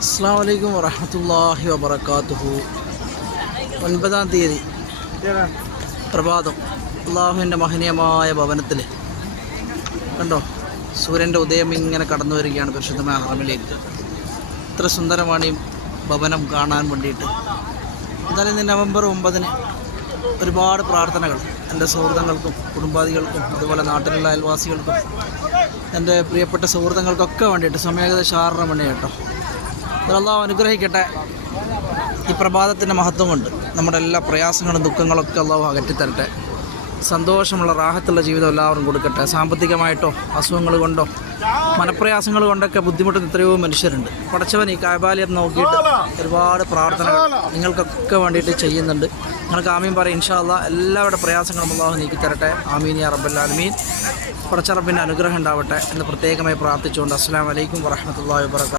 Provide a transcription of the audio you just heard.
അസ്സലാമു അലൈക്കും വറഹ്മത്തുള്ളാഹി വബറകാതുഹു. 9-ാം തീയതി പ്രഭാതം അള്ളാഹുവിൻ്റെ മഹനീയമായ ഭവനത്തിൽ കണ്ടോ, സൂര്യൻ്റെ ഉദയം ഇങ്ങനെ കടന്നു വരികയാണ് പരിശുദ്ധമായ ഹറമിലേക്ക്. ഇത്ര സുന്ദരമാണ് ഈ ഭവനം കാണാൻ വേണ്ടിയിട്ട്. എന്തായാലും ഇന്ന് നവംബർ 9-ന് ഒരുപാട് പ്രാർത്ഥനകൾ എൻ്റെ സുഹൃത്തുക്കൾക്കും കുടുംബാദികൾക്കും അതുപോലെ നാട്ടിലുള്ള അയൽവാസികൾക്കും എൻ്റെ പ്രിയപ്പെട്ട സുഹൃത്തുക്കൾക്കൊക്കെ വേണ്ടിയിട്ട് സമയം ഏകദേശം 6:30 മണി കേട്ടോ. അല്ലാഹു അനുഗ്രഹിക്കട്ടെ. ഈ പ്രഭാതത്തിൻ്റെ മഹത്വം കൊണ്ട് നമ്മുടെ എല്ലാ പ്രയാസങ്ങളും ദുഃഖങ്ങളൊക്കെ അല്ലാഹു അകറ്റിത്തരട്ടെ. സന്തോഷമുള്ള റാഹത്തുള്ള ജീവിതം എല്ലാവരും കൊടുക്കട്ടെ. സാമ്പത്തികമായിട്ടോ അസുഖങ്ങൾ കൊണ്ടോ മനപ്രയാസങ്ങൾ കൊണ്ടൊക്കെ ബുദ്ധിമുട്ടുന്ന എത്രയോ മനുഷ്യരുണ്ട്. പടച്ചവൻ ഈ കഅബാലയം നോക്കിയിട്ട് ഒരുപാട് പ്രാർത്ഥനകൾ നിങ്ങൾക്കൊക്കെ വേണ്ടിയിട്ട് ചെയ്യുന്നുണ്ട്. നിങ്ങൾക്ക് ആമീൻ പറയും. ഇൻഷാ അല്ലാഹ് എല്ലാവരുടെ പ്രയാസങ്ങളും അല്ലാഹു നീക്കിത്തരട്ടെ. ആമീൻ യാ റബ്ബൽ ആലമീൻ. പടച്ച റബ്ബിൻ്റെ അനുഗ്രഹം ഉണ്ടാവട്ടെ എന്ന് പ്രത്യേകമായി പ്രാർത്ഥിച്ചുകൊണ്ട് അസ്സലാമു അലൈക്കും വറഹ്മത്തുള്ളാഹി വബറകാതുഹു.